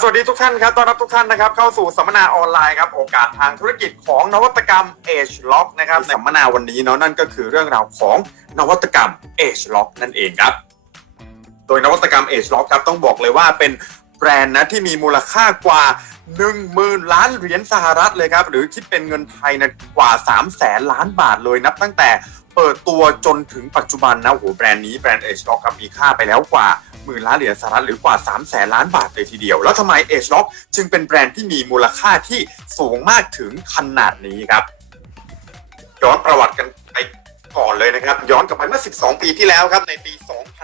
สวัสดีทุกท่านครับต้อนรับทุกท่านนะครับเข้าสู่สัมมนาออนไลน์ครับโอกาสทางธุรกิจของนวัตกรรม Age Lock นะครับสัมมนาวันนี้เนาะนั่นก็คือเรื่องราวของนวัตกรรม Age Lock นั่นเองครับ โดยนวัตกรรม Age Lock ครับต้องบอกเลยว่าเป็นแบรนด์นะที่มีมูลค่ากว่า 10,000 ล้านเหรียญสหรัฐเลยครับหรือคิดเป็นเงินไทยนะกว่า 3 0 0แสนล้านบาทเลยนับตั้งแต่ เปิดตัวจนถึงปัจจุบันนะโอ้โหแบรนด์นี้แบรนด์เอชล็อกมีค่าไปแล้วกว่าหมื่นล้านเหรียญสหรัฐหรือกว่า 3 0 0แสนล้านบาทเลยทีเดียว แล้วทำไมเอชล็อกจึงเป็นแบรนด์ที่มีมูลค่าที่สูงมากถึงขนาดนี้ครับย้อนประวัติกัน ก่อนเลยนะครับ ย้อนกลับไปเมื่อ 12 ปีที่แล้วครับในปี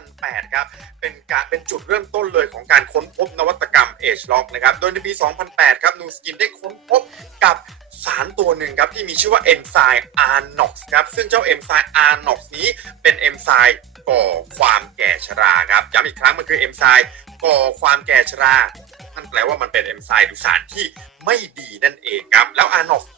2008 ครับเป็นการเป็นจุดเริ่มต้นเลยของการค้นพบนวัตกรรม Age Lock นะครับโดยในปี 2008 ครับนูสกินได้ค้นพบกับสารตัวหนึ่งครับที่มีชื่อว่าเอนไซม์ RNOx ครับซึ่งเจ้าเอนไซม์ RNOx นี้เป็นเอนไซม์ก่อความแก่ชราครับย้ำอีกครั้งมันคือเอนไซม์ก่อความแก่ชรา นั่นแปลว่ามันเป็นเอนไซม์หรือสารที่ไม่ดีนั่นเองครับแล้ว RNOx พบ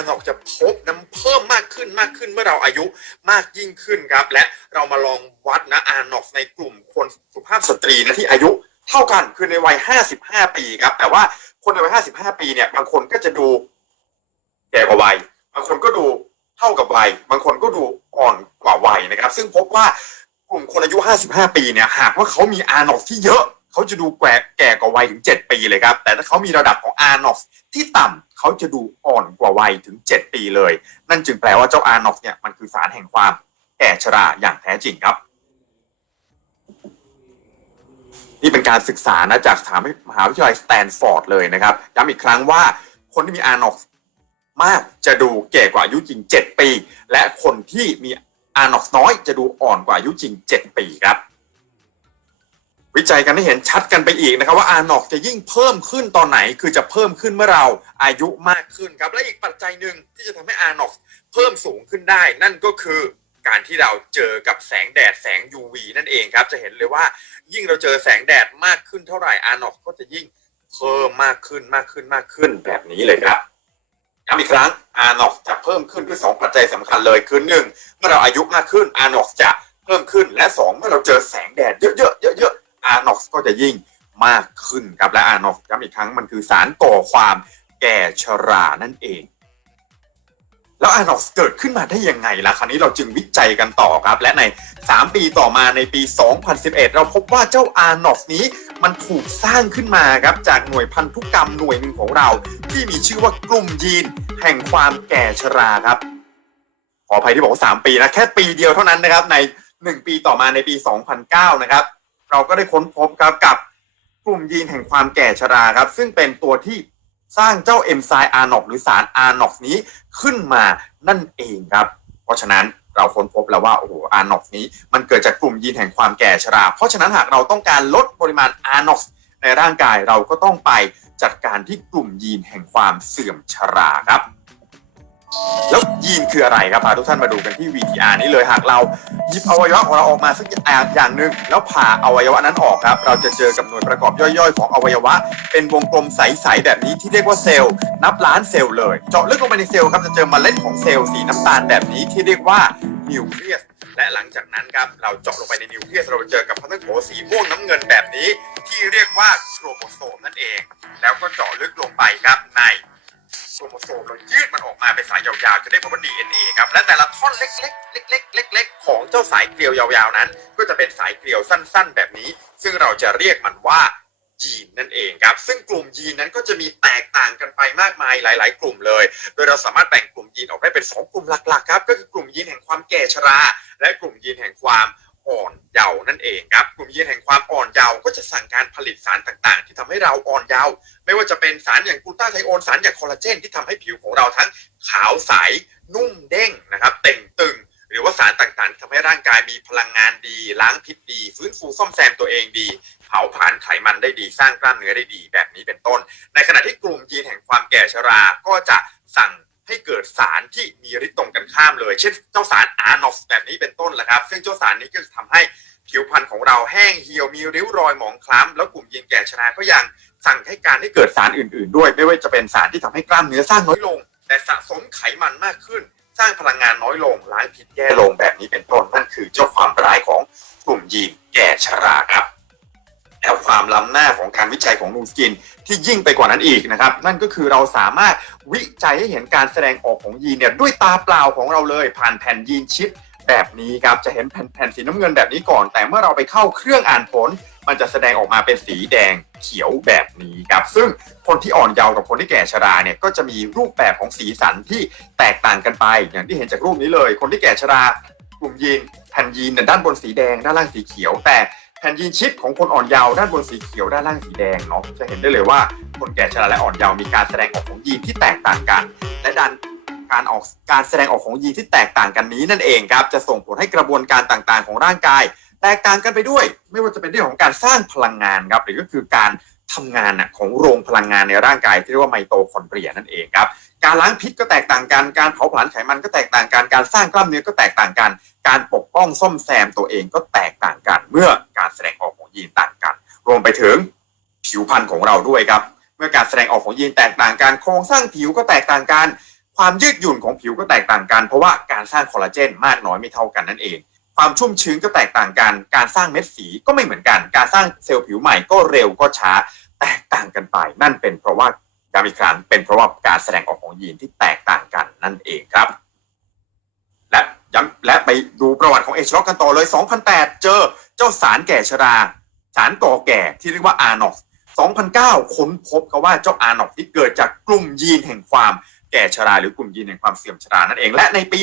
ารอนอกจะพบน้ำเพิ่มมากขึ้นมากขึ้นเมื่อเราอายุมากยิ่งขึ้นครับ และเรามาลองวัดนะอานอกในกลุ่มคนสุภาพสตรีนะที่อายุเท่ากันคือในวัย 55 ปีครับ แต่ว่าคนในวัย 55 ปีเนี่ยบางคนก็จะดูแก่กว่าวัย บางคนก็ดูเท่ากับวัย บางคนก็ดูอ่อนกว่าวัยนะครับ ซึ่งพบว่ากลุ่มคนอายุ 55 ปีเนี่ยหากว่าเขามีอานอกที่เยอะเขาจะดูแก่แก่กว่าวัยถึง 7 ปีเลยครับ แต่ถ้าเขามีระดับของ r n o x ที่ต่ำ เขาจะดูอ่อนกว่าวัยถึง 7 ปีเลย นั่นจึงแปลว่าเจ้า r n o x เนี่ยมันคือสารแห่งความแก่ชราอย่างแท้จริงครับ นี่เป็นการศึกษานะจากสถานมหาวิทยาลัยสแตนฟอร์ดเลยนะครับย้ำอีกครั้งว่าคนที่มี r n o x มากจะดูแก่กว่าอายุจริง 7 ปี และคนที่มี r n o x น้อยจะดูอ่อนกว่าอายุจริง 7 ปีครับ วิจัยกันให้เห็นชัดกันไปอีกนะครับ ว่าอานอกจะยิ่งเพิ่มขึ้นตอนไหน คือจะเพิ่มขึ้นเมื่อเราอายุมากขึ้นครับ และอีกปัจจัยหนึ่งที่จะทำให้อานอกเพิ่มสูงขึ้นได้ นั่นก็คือการที่เราเจอกับแสงแดดแสง UV นั่นเองครับ จะเห็นเลยว่ายิ่งเราเจอแสงแดดมากขึ้นเท่าไหร่อานอกก็จะยิ่งเพิ่มมากขึ้นมากขึ้นมากขึ้นแบบนี้เลยครับย้ำอีกครั้งอานอกจะเพิ่มขึ้นด้วยสองปัจจัยสำคัญเลยคือหนึ่งเมื่อเราอายุมากขึ้นอานอกจะเพิ่มขึ้นและสองเมื่อเราเจอแสงแดดเยอะๆเยอะๆ อาร์นอกก็จะยิ่งมากขึ้นครับและอาร์นอกย้ำอีกครั้งมันคือสารก่อความแก่ชรานั่นเอง แล้วอาร์นอกเกิดขึ้นมาได้ยังไงล่ะคราวนี้เราจึงวิจัยกันต่อครับ และใน 3 ปีต่อมาในปี 2011 เราพบว่าเจ้าอาร์นอกนี้มันถูกสร้างขึ้นมาครับจากหน่วยพันธุกรรมหน่วยหนึ่งของเรา ที่มีชื่อว่ากลุ่มยีน แห่งความแก่ชราครับขออภัยที่บอกว่า3ปีนะแค่ปีเดียวเท่านั้นนะครับใน 1 ปีต่อมาในปี 2009 นะครับ เราก็ได้ค้นพบครับกับกลุ่มยีนแห่งความแก่ชราครับ ซึ่งเป็นตัวที่สร้างเจ้าเอนไซม์อาร์นอกหรือสารอาร์นอกนี้ขึ้นมานั่นเองครับ เพราะฉะนั้นเราค้นพบแล้วว่าโอ้โหอาร์นอกนี้ มันเกิดจากกลุ่มยีนแห่งความแก่ชรา เพราะฉะนั้นหากเราต้องการลดปริมาณอาร์นอกในร่างกายเราก็ต้องไปจัดการที่กลุ่มยีนแห่งความเสื่อมชราครับ แล้วยีนคืออะไรครับพาทุกท่านมาดูกันที่ VTR นี้เลยหากเราหยิบอวัยวะของเราออกมาสักอย่างอย่างหนึ่งแล้วผ่าอวัยวะนั้นออกครับ เราจะเจอกับหน่วยประกอบย่อยๆ ของอวัยวะ เป็นวงกลมใสๆแบบนี้ที่เรียกว่าเซลล์นับล้านเซลล์เลย เจาะลึกลงไปในเซลล์ครับจะเจอเมล็ดของเซลล์สีน้ำตาลแบบนี้ที่เรียกว่านิวเคลียสและหลังจากนั้นครับเราเจาะลงไปในนิวเคลียสเราเจอกับพันธุ์โขสีม่วงน้ำเงินแบบนี้ ที่เรียกว่าโครโมโซมนั่นเอง แล้วก็เจาะลึกลงไปครับใน โครโมโซมเรายืดมันออกมาเป็นสายยาวๆ จะได้คำว่า DNA ครับ และแต่ละท่อนเล็กๆ เล็กๆ เล็กๆ ของเจ้าสายเกลียวยาวๆนั้น ก็จะเป็นสายเกลียวสั้นๆ แบบนี้ ซึ่งเราจะเรียกมันว่ายีนนั่นเองครับ ซึ่งกลุ่มยีนนั้นก็จะมีแตกต่างกันไปมากมายหลาย ๆ กลุ่มเลย โดยเราสามารถแบ่งกลุ่มยีนออกได้เป็น 2 กลุ่มหลัก ๆ ครับ ก็คือกลุ่มยีนแห่งความแก่ชรา และกลุ่มยีนแห่งความ อ่อนเยาว์นั่นเองครับกลุ่มยีนแห่งความอ่อนเยาว์ก็จะสั่งการผลิตสารต่างๆ ที่ทำให้เราอ่อนเยาว์ไม่ว่าจะเป็นสารอย่างกลูตาไทโอนสารอย่างคอลลาเจน ที่ทำให้ผิวของเราทั้งขาวใส นุ่มเด้งนะครับเต่งตึง หรือว่าสารต่างๆที่ทำให้ร่างกายมีพลังงานดี ล้างพิษดี ฟื้นฟูซ่อมแซมตัวเองดี เผาผลาญไขมันได้ดีสร้างกล้ามเนื้อได้ดี แบบนี้เป็นต้น ในขณะที่กลุ่มยีนแห่งความแก่ชราก็จะสั่ง ให้เกิดสารที่มีฤทธิ์ตรงกันข้ามเลย เช่นเจ้าสารอาร์นอฟแบบนี้เป็นต้นแหละครับ ซึ่งเจ้าสารนี้ก็จะทำให้ผิวพรรณของเราแห้งเหี่ยวมีริ้วรอยหมองคล้ำแล้วกลุ่มยีนแก่ชราก็ยังสั่งให้การให้เกิดสารอื่น ๆ ด้วย ไม่ว่าจะเป็นสารที่ทำให้กล้ามเนื้อสร้างน้อยลง แต่สะสมไขมันมากขึ้น สร้างพลังงานน้อยลงล้างพิษแย่ลงแบบนี้เป็นต้นนั่นคือเจ้าความร้ายของกลุ่มยีนแก่ชราครับ แล้วความล้ำหน้าของการวิจัยของนูสกิน ที่ยิ่งไปกว่านั้นอีกนะครับ นั่นก็คือเราสามารถวิจัยให้เห็นการแสดงออกของยีนเนี่ยด้วยตาเปล่าของเราเลยผ่านแผ่นยีนชิปแบบนี้ครับจะเห็นแผ่นแผ่นสีน้ำเงินแบบนี้ก่อน แต่เมื่อเราไปเข้าเครื่องอ่านผล มันจะแสดงออกมาเป็นสีแดงเขียวแบบนี้ครับซึ่งคนที่อ่อนเยาว์กับคนที่แก่ชราเนี่ยก็จะมีรูปแบบของสีสันที่แตกต่างกันไป อย่างที่เห็นจากรูปนี้เลย คนที่แก่ชรากลุ่มยีนแผ่นยีนด้านบนสีแดงด้านล่างสีเขียวแต่ แผ่นยีนชิปของคนอ่อนเยาว์ด้านบนสีเขียวด้านล่างสีแดงเนาะจะเห็นได้เลยว่าคนแก่ชราและอ่อนเยาว์มีการแสดงออกของยีนที่แตกต่างกัน และดันการออกการแสดงออกของยีนที่แตกต่างกันนี้นั่นเองครับจะส่งผลให้กระบวนการต่างๆ ของร่างกาย แตกต่างกันไปด้วย ไม่ว่าจะเป็นเรื่องของการสร้างพลังงานครับหรือก็คือการ ทำงานน่ะของโรงพลังงานในร่างกายที่เรียกว่าไมโตคอนเดรียนั่นเองครับการล้างพิษก็แตกต่างกันการเผาผลาญไขมันก็แตกต่างกันการสร้างกล้ามเนื้อก็แตกต่างกัน การปกป้องซ่อมแซมตัวเองก็แตกต่างกัน เมื่อการแสดงออกของยีนต่างกัน รวมไปถึงผิวพรรณของเราด้วยครับ เมื่อการแสดงออกของยีนแตกต่างกันโครงสร้างผิวก็แตกต่างกัน ความยืดหยุ่นของผิวก็แตกต่างกัน เพราะว่าการสร้างคอลลาเจนมากน้อยไม่เท่ากันนั่นเอง ความชุ่มชื้นก็แตกต่างกัน การสร้างเม็ดสีก็ไม่เหมือนกัน การสร้างเซลล์ผิวใหม่ก็เร็วก็ช้าแตกต่างกันไป นั่นเป็นเพราะว่าย้ำอีกครั้งเป็นเพราะว่าการแสดงออกของยีนที่แตกต่างกันนั่นเองครับ และย้ำและไปดูประวัติของเอชล็อกกันต่อเลย 2008 เจอเจ้าสารแก่ชรา สารก่อแก่ที่เรียกว่าอาร์นอก2009 ค้นพบเขาว่าเจ้าอาร์นอกที่เกิดจากกลุ่มยีนแห่งความแก่ชราหรือกลุ่มยีนแห่งความเสื่อมชรานั่นเอง และในปี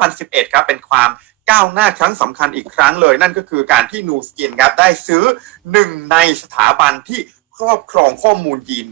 2011 ครับเป็นความ ก้าวหน้าครั้งสำคัญอีกครั้งเลย นั่นก็คือการที่นูสกินครับได้ซื้อหนึ่งในสถาบันที่ครอบครองข้อมูลยีน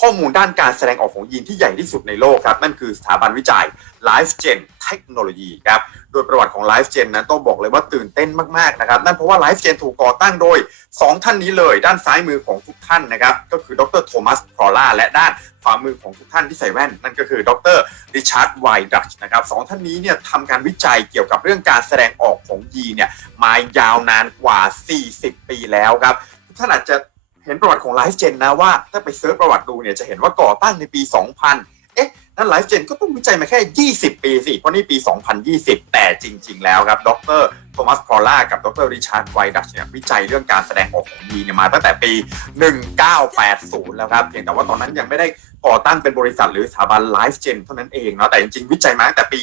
ข้อมูลด้านการแสดงออกของยีนที่ใหญ่ที่สุดในโลกครับนั่นคือสถาบันวิจัย LifeGen Technology ครับโดยประวัติของ LifeGen นั้นต้องบอกเลยว่าตื่นเต้นมากๆนะครับนั่นเพราะว่า LifeGen ถูกก่อตั้งโดย 2 ท่านนี้เลยด้านซ้ายมือของทุกท่านนะครับก็คือดรโทมัสพอล่าและด้านขวามือของทุกท่านที่ใส่แว่น นั่นก็คือดรริชาร์ดไวดัชนะครับสองท่านนี้เนี่ยทำการวิจัยเกี่ยวกับเรื่องการแสดงออกของยีนเนี่ยมายาวนานกว่า 40 ปีแล้วครับท่านอาจจะ เห็นประวัติของ LifeGen นะว่าถ้าไปเซิร์ชประวัติดูเนี่ยจะเห็นว่าก่อตั้งในปี 2000 เอ๊ะ นั่น LifeGen ก็ต้องวิจัยมาแค่ 20 ปีสิ เพราะนี่ปี 2020 แต่จริง ๆ แล้วครับ ดรโทมัสพอล่ากับดรริชาร์ดไวดัชเนี่ยวิจัยเรื่องการแสดงออกของยีเนี่ยมาตั้งแต่ปี 1980 แล้วครับ เพียงแต่ว่าตอนนั้นยังไม่ได้ก่อตั้งเป็นบริษัทหรือสถาบัน LifeGen เท่านั้นเองเนาะแต่จริงๆ วิจัยมาตั้งแต่ปี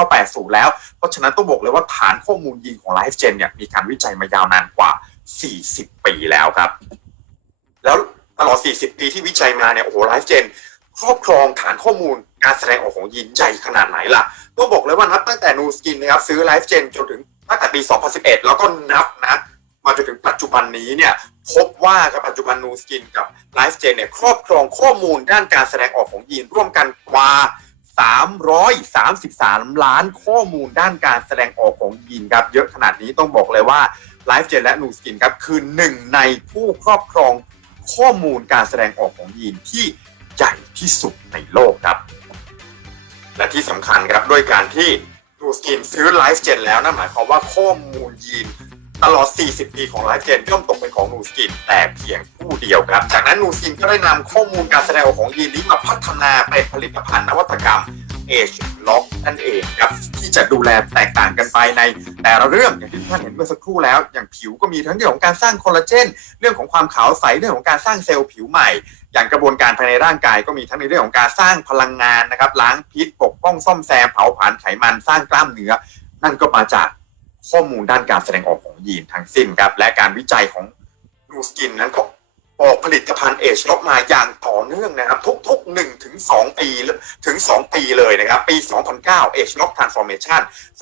1980 แล้ว เพราะฉะนั้นต้องบอกเลยว่าฐานข้อมูลยีนของ LifeGen เนี่ยมีการวิจัยมายาวนานกว่า 40 ปีแล้วครับ แล้วตลอด 40 ปีที่วิจัยมาเนี่ยโอ้โหไลฟ์เจนครอบครองฐานข้อมูลการแสดงออกของยีนใหญ่ขนาดไหนล่ะต้องบอกเลยว่านับตั้งแต่นูสกินนะครับซื้อไลฟ์เจนจนถึงตั้งแต่ปี 2011 แล้วก็นับนะมาจนถึงปัจจุบันนี้เนี่ยพบว่าครับปัจจุบันนูสกินกับไลฟ์เจนเนี่ยครอบครองข้อมูลด้านการแสดงออกของยีนร่วมกันกว่า 333 ล้านข้อมูลด้านการแสดงออกของยีนครับเยอะขนาดนี้ต้องบอกเลยว่าไลฟ์เจนและนูสกินครับคือหนึ่งในผู้ครอบครอง ข้อมูลการแสดงออกของยีนที่ใหญ่ที่สุดในโลกครับ และที่สำคัญครับด้วยการที่นูสกินซื้อไลฟ์เจนแล้วนั่นหมายความว่าข้อมูลยีนตลอด 40 ปีของไลฟ์เจนย่อมตกเป็นของนูสกินแต่เพียงผู้เดียวครับ จากนั้นนูสกินก็ได้นำข้อมูลการแสดงออกของยีนนี้มาพัฒนาเป็นผลิตภัณฑ์นวัตกรรม Age Lock นั่นเองครับที่จะดูแลแตกต่างกันไปในแต่ละเรื่องอย่างที่ท่านเห็นเมื่อสักครู่แล้ว อย่างผิวก็มีทั้งเรื่องของการสร้างคอลลาเจนเรื่องของความขาวใสเรื่องของการสร้างเซลล์ผิวใหม่ อย่างกระบวนการภายในร่างกายก็มีทั้งในเรื่องของการสร้างพลังงานนะครับล้างพิษปกป้องซ่อมแซมเผาผลาญไขมันสร้างกล้ามเนื้อ นั่นก็มาจากข้อมูลด้านการแสดงออกของยีนทั้งสิ้นครับและการวิจัยของนูสกินนั้นก็ ออกผลิตภัณฑ์เอชล็อกมาอย่างต่อเนื่องนะครับ ทุกๆ1ถึง2ปีถึง 2 ปีเลยนะครับ ปี 2009 Age Lock Transformation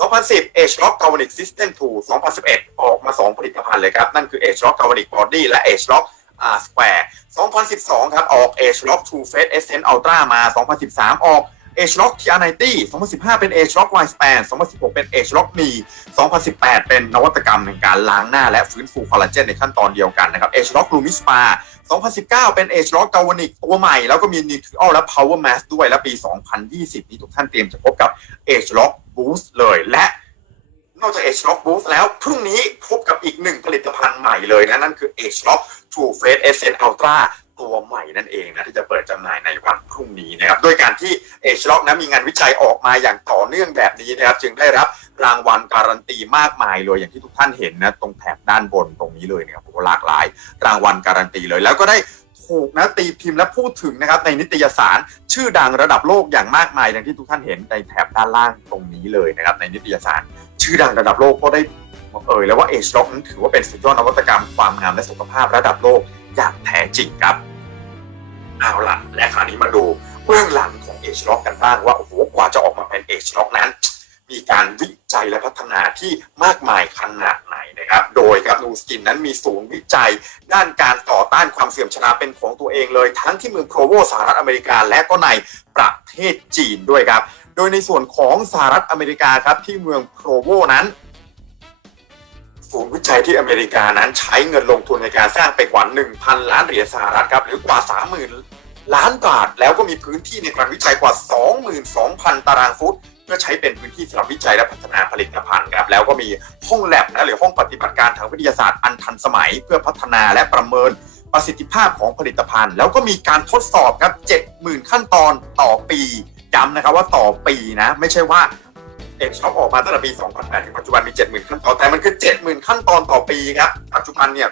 2010 Age Lock Galvanic System 2 2011 ออกมา 2 ผลิตภัณฑ์เลยครับ นั่นคือ Age Lock Galvanic Body และ Age Lock R Square 2012 ครับ ออก Age Lock True Face Essence Ultra มา 2013 ออก Age Lock TR90 2015 เป็น Age Lock Lifespan 2016 เป็น Age Lock Me 2018 เป็นนวัตกรรมในการล้างหน้าและฟื้นฟูคอลลาเจนในขั้นตอนเดียวกันนะครับ Age Lock Lumi Spa 2019 เป็น Age Lock Galvanic ตัวใหม่ แล้วก็มี Nutriol และ Power Mask ด้วย และปี 2020 นี้ทุกท่านเตรียมจะพบกับ Age Lock Boost เลยและนอกจาก Age Lock Boost แล้วพรุ่งนี้พบกับอีกหนึ่งผลิตภัณฑ์ใหม่เลยนะ นั่นคือ Age Lock True Face Essence Ultra ตัวใหม่นั่นเองนะที่จะเปิดจำหน่ายในวันพรุ่งนี้นะครับด้วยการที่เอชล็อกนะมีงานวิจัยออกมาอย่างต่อเนื่องแบบนี้นะครับจึงได้รับรางวัลการันตีมากมายเลยอย่างที่ทุกท่านเห็นนะตรงแถบด้านบนตรงนี้เลยนะครับหหลากหลาย รางวัลการันตีเลย แล้วก็ได้ถูกนะตีพิมพ์และพูดถึงนะครับในนิตยสารชื่อดังระดับโลกอย่างมากมายอย่างที่ทุกท่านเห็นในแถบด้านล่างตรงนี้เลยนะครับในนิตยสารชื่อดังระดับโลกก็ได้เอ่ยแล้วว่าเอชล็อกนั้นถือว่าเป็นสุดยอดนวัตกรรมความงามและสุขภาพระดับโลกอย่างแท้จริงครับ เอาละและคราวนี้มาดูเบื้องหลังของเอชล็อกกันบ้างว่าโอ้โหกว่าจะออกมาเป็นเอชล็อกนั้น มีการวิจัยและพัฒนาที่มากมายขนาดไหนนะครับ โดยครับนูสกินนั้นมีศูนย์วิจัย ด้านการต่อต้านความเสื่อมชราเป็นของตัวเองเลย ทั้งที่เมืองโครโวสหรัฐอเมริกาและก็ในประเทศจีนด้วยครับ โดยในส่วนของสหรัฐอเมริกาครับที่เมืองโครโวนั้น ศูนย์วิจัยที่อเมริกานั้นใช้เงินลงทุนในการสร้างไปกว่า 1,000 ล้านเหรียญสหรัฐครับหรือกว่า 30,000 ล้านบาท แล้วก็มีพื้นที่ในการวิจัยกว่า 22,000 ตารางฟุตเพื่อใช้เป็นพื้นที่สำหรับวิจัยและพัฒนาผลิตภัณฑ์ครับแล้วก็มีห้องแลบนะหรือห้องปฏิบัติการทางวิทยาศาสตร์อันทันสมัย เพื่อพัฒนาและประเมินประสิทธิภาพของผลิตภัณฑ์ แล้วก็มีการทดสอบครับ 70,000 ขั้นตอนต่อปีย้ำนะครับว่าต่อปีนะ ไม่ใช่ว่า เอกช็อปออกมาตั้งแต่ปี 2008 ถึงปัจจุบันมี 70,000 ขั้นตอน แต่มันคือ 70,000 ขั้นตอนต่อปีครับ ปัจจุบันเนี่ย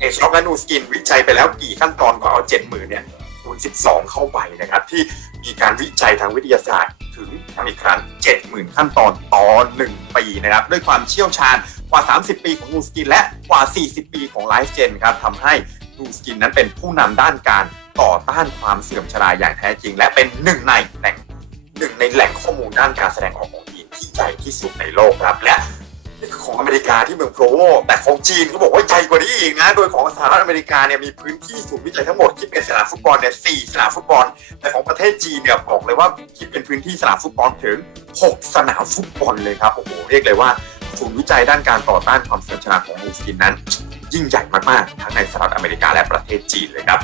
เอกช็อปและนูสกินวิจัยไปแล้วกี่ขั้นตอนก็เอา 70,000 เนี่ยคูณ12 เข้าไปนะครับ ที่มีการวิจัยทางวิทยาศาสตร์ถึงทำอีกครั้ง 70,000 ขั้นตอนต่อ 1 ปีนะครับ ด้วยความเชี่ยวชาญกว่า 30 ปีของนูสกิน และกว่า 40 ปีของไลฟ์เจนครับทำให้นูสกินนั้นเป็นผู้นำด้านการต่อต้านความเสื่อมชราอย่างแท้จริง และเป็นหนึ่งในแหล่งหนึ่งในแหล่งข้อมูลด้านการแสดงออก ใหญ่ที่สุดในโลกครับและนี่คือของอเมริกาที่เมืองโพรโวแต่ของจีนเขาบอกว่าใหญ่กว่านี้อีกนะ โดยของสหรัฐอเมริกาเนี่ยมีพื้นที่ศูนย์วิจัยทั้งหมดคิดเป็นสนามฟุตบอลเนี่ยสี่สนามฟุตบอล แต่ของประเทศจีนเนี่ยบอกเลยว่าคิดเป็นพื้นที่สนามฟุตบอลถึง 6 สนามฟุตบอลเลยครับโอ้โหเรียกเลยว่าศูนย์วิจัยด้านการต่อต้านความเสื่อมชราของมูสกินนั้น ยิ่งใหญ่มากๆทั้งในสหรัฐอเมริกาและประเทศจีนเลยครับ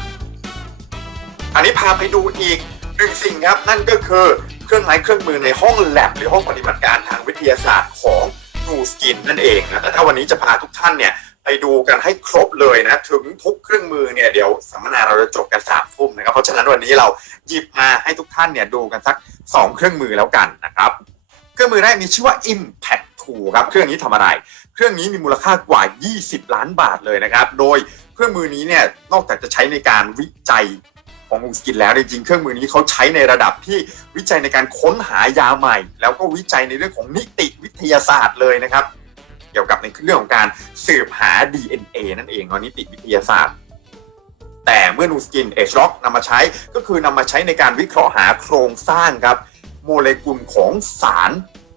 อันนี้พาไปดูอีกหนึ่งสิ่งครับนั่นก็คือ เครื่องไม้เครื่องมือในห้องแลบหรือห้องปฏิบัติการทางวิทยาศาสตร์ของนูสกินนั่นเองนะแต่ถ้าวันนี้จะพาทุกท่านเนี่ยไปดูกันให้ครบเลยนะ ถึงทุกเครื่องมือเนี่ยเดี๋ยวสัมมนาเราจะจบกันสามทุ่มนะครับ เพราะฉะนั้นวันนี้เราหยิบมาให้ทุกท่านเนี่ยดูกันสักสองเครื่องมือแล้วกันนะครับ เครื่องมือแรกมีชื่อว่า Impact 2ครับเครื่องนี้ทำอะไร เครื่องนี้มีมูลค่ากว่า 20 ล้านบาทเลยนะครับ โดยเครื่องมือนี้เนี่ยนอกจากจะใช้ในการวิจัย ขององสกินแล้วจริงๆเครื่องมือนี้เขาใช้ในระดับที่วิจัยในการค้นหายาใหม่ แล้วก็วิจัยในเรื่องของนิติวิทยาศาสตร์เลยนะครับ เกี่ยวกับในเรื่องของการสืบหา DNA นั่นเองเนาะนิติวิทยาศาสตร์ แต่เมื่อนูสกินเอชล็อกนำมาใช้ก็คือนำมาใช้ในการวิเคราะห์หาโครงสร้างครับโมเลกุลของสาร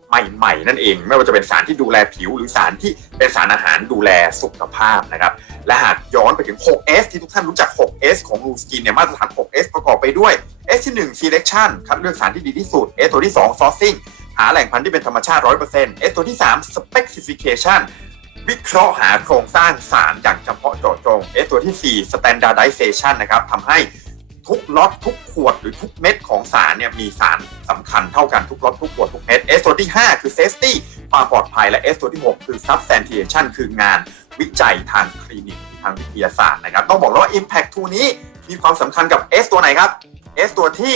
ใหม่ๆ นั่นเอง ไม่ว่าจะเป็นสารที่ดูแลผิว หรือสารที่เป็นสารอาหารดูแลสุขภาพนะครับ และหากย้อนไปถึง 6S ที่ทุกท่านรู้จัก 6S ของนูสกินเนี่ยมาตรฐาน 6S ประกอบไปด้วย S ที่ 1 selection คัดเลือกสารที่ดีที่สุด S ตัวที่ 2 sourcing หาแหล่งพันธุ์ที่เป็นธรรมชาติ 100% S ตัวที่ 3 specification วิเคราะห์หาโครงสร้างสารอย่างเฉพาะเจาะจง S ตัวที่ 4 standardization นะครับทำให้ ทุกล็อตทุกขวดหรือทุกเม็ดของสารเนี่ยมีสารสำคัญเท่ากันทุกล็อตทุกขวดทุกเม็ด S ตัวที่ 5 คือ safety ความปลอดภัยและ S ตัวที่ 6 คือ substantiation คืองานวิจัยทางคลินิกทางวิทยาศาสตร์นะครับ ต้องบอกแล้ว่า Impact 2นี้มีความสำคัญกับ S ตัวไหนครับ S ตัวที่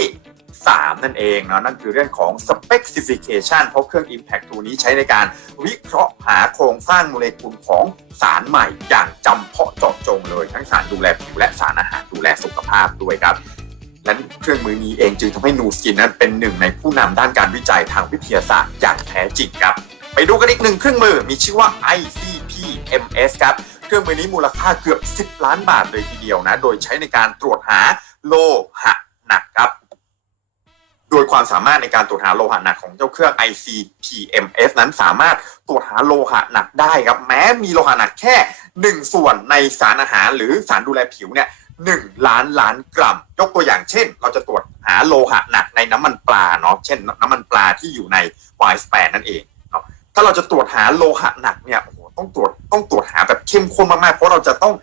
3 นั่นเองเนาะนั่นคือเรื่องของ specification เพราะเครื่อง Impact 2นี้ใช้ในการวิเคราะห์หาโครงสร้างโมเลกุลของสารใหม่ อย่างจำเพาะเจาะจงเลย ทั้งสารดูแลผิวและสารอาหารดูแลสุขภาพด้วยครับและเครื่องมือนี้เองจึงทำให้นูสกินนั้นเป็นหนึ่งในผู้นำด้านการวิจัยทางวิทยาศาสตร์อย่างแท้จริงครับ ไปดูกันอีกหนึ่งเครื่องมือมีชื่อว่า ICP-MS ครับเครื่องมือนี้มูลค่าเกือบ 10 ล้านบาทเลยทีเดียวนะ โดยใช้ในการตรวจหาโลหะหนักครับ โดยความสามารถในการตรวจหาโลหะหนักของเจ้าเครื่อง ICP-MS นั้นสามารถตรวจหาโลหะหนักได้ครับ แม้มีโลหะหนักแค่ 1 ส่วนในสารอาหารหรือสารดูแลผิวเนี่ย1ล้านล้านกรัม ยกตัวอย่างเช่น เราจะตรวจหาโลหะหนักในน้ำมันปลาเนาะเช่น น้ำมันปลาที่อยู่ในไวน์สแปนนั่นเองเนาะถ้าเราจะตรวจหาโลหะหนักเนี่ยโอ้โหต้องตรวจต้องตรวจหาแบบเข้มข้นมากๆเพราะเราจะต้อง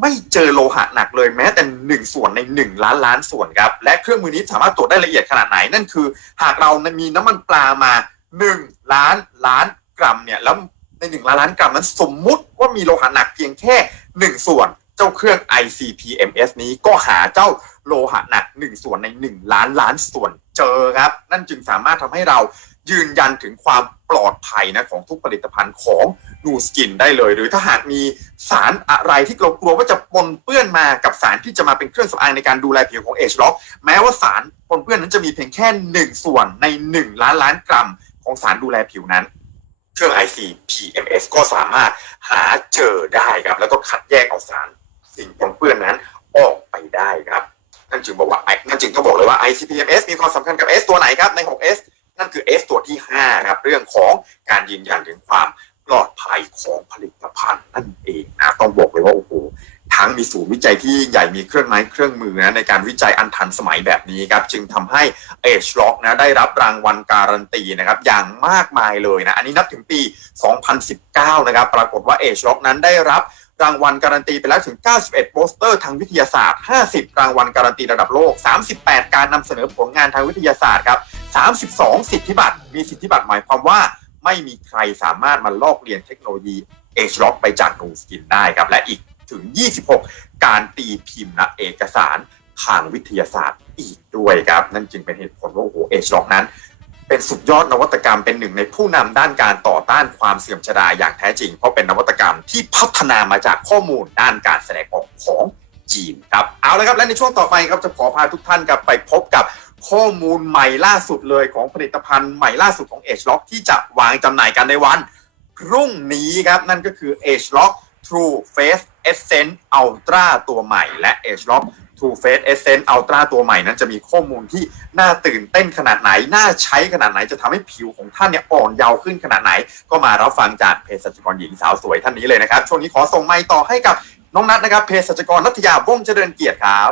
ไม่เจอโลหะหนักเลยแม้แต่หนึ่งส่วนในหนึ่งล้านล้านส่วนครับ และเครื่องมือนี้สามารถตรวจได้ละเอียดขนาดไหน นั่นคือ หากเรามีน้ำมันปลามาหนึ่งล้านล้านกรัมเนี่ยแล้วในหนึ่งล้านล้านกรัมนั้นสมมุติว่ามีโลหะหนักเพียงแค่หนึ่งส่วนเจ้าเครื่อง ICP-MS นี้ก็หาเจ้าโลหะหนัก1ส่วนใน1ล้านล้านส่วนเจอครับ นั่นจึงสามารถทำให้เรา ยืนยันถึงความปลอดภัยนะของทุกผลิตภัณฑ์ของนูสกินได้เลย หรือถ้าหากมีสารอะไรที่กลัวว่าจะปนเปื้อนมากับสารที่จะมาเป็นเครื่องสำอางในการดูแลผิวของเอชล็อกแม้ว่าสารปนเปื้อนนั้นจะมีเพียงแค่1ส่วนใน 1 ล้านล้านกรัม ของสารดูแลผิวนั้น เครื่อง ICP-MS ก็สามารถหาเจอได้ครับแล้วก็คัดแยกเอาสารสิ่งปนเปื้อนนั้นออกไปได้ครับนั่นจึงบอกว่านั่นจึงต้องบอกเลยว่า ICP-MS มีความสำคัญกับ S ตัวไหนครับใน 6S นั่นคือ S ตัวที่ 5 ครับ เรื่องของการยืนยันถึงความปลอดภัยของผลิตภัณฑ์นั่นเองนะต้องบอกเลยว่าโอ้โหทั้งมีศูนย์วิจัยที่ใหญ่มีเครื่องไม้เครื่องมือนะในการวิจัยอันทันสมัยแบบนี้ครับจึงทำให้ Age Lock นะได้รับรางวัลการันตีนะครับอย่างมากมายเลยนะอันนี้นับถึงปี 2019 นะครับปรากฏว่า Age Lock นั้นได้รับ รางวัลการันตีไปแล้วถึง 91 โปสเตอร์ทางวิทยาศาสตร์ 50 รางวัลการันตีระดับโลก 38 การนำเสนอผลงานทางวิทยาศาสตร์ครับ 32 สิทธิบัตร มีสิทธิบัตรหมายความว่าไม่มีใครสามารถมาลอกเรียนเทคโนโลยี Age Lock ไปจากนูสกินได้ครับ และอีกถึง 26 การตีพิมพ์นะเอกสารทางวิทยาศาสตร์อีกด้วยครับ นั่นจึงเป็นเหตุผลว่าโอ้โห Age Lock นั้น เป็นสุดยอดนวัตกรรมเป็นหนึ่งในผู้นำด้านการต่อต้านความเสื่อมชราอย่างแท้จริง เพราะเป็นนวัตกรรมที่พัฒนามาจากข้อมูลด้านการแสดงออกของจีนครับเอาละครับและในช่วงต่อไปครับจะขอพาทุกท่านครับไปพบกับข้อมูลใหม่ล่าสุดเลยของผลิตภัณฑ์ใหม่ล่าสุดของ Age Lock ที่จะวางจำหน่ายกันในวันพรุ่งนี้ครับ นั่นก็คือ Age Lock True Face Essence Ultra ตัวใหม่และ Age Lock True Face Essence Ultra ตัวใหม่นั้นจะมีข้อมูลที่น่าตื่นเต้นขนาดไหน น่าใช้ขนาดไหนจะทำให้ผิวของท่านเนี่ยอ่อนเยาว์ขึ้นขนาดไหน ก็มารับฟังจากเภสัชกรหญิงสาวสวยท่านนี้เลยนะครับ ช่วงนี้ขอส่งไมค์ต่อให้กับน้องนัทนะครับเภสัชกรนัทยาวงเจริญเกียรติครับ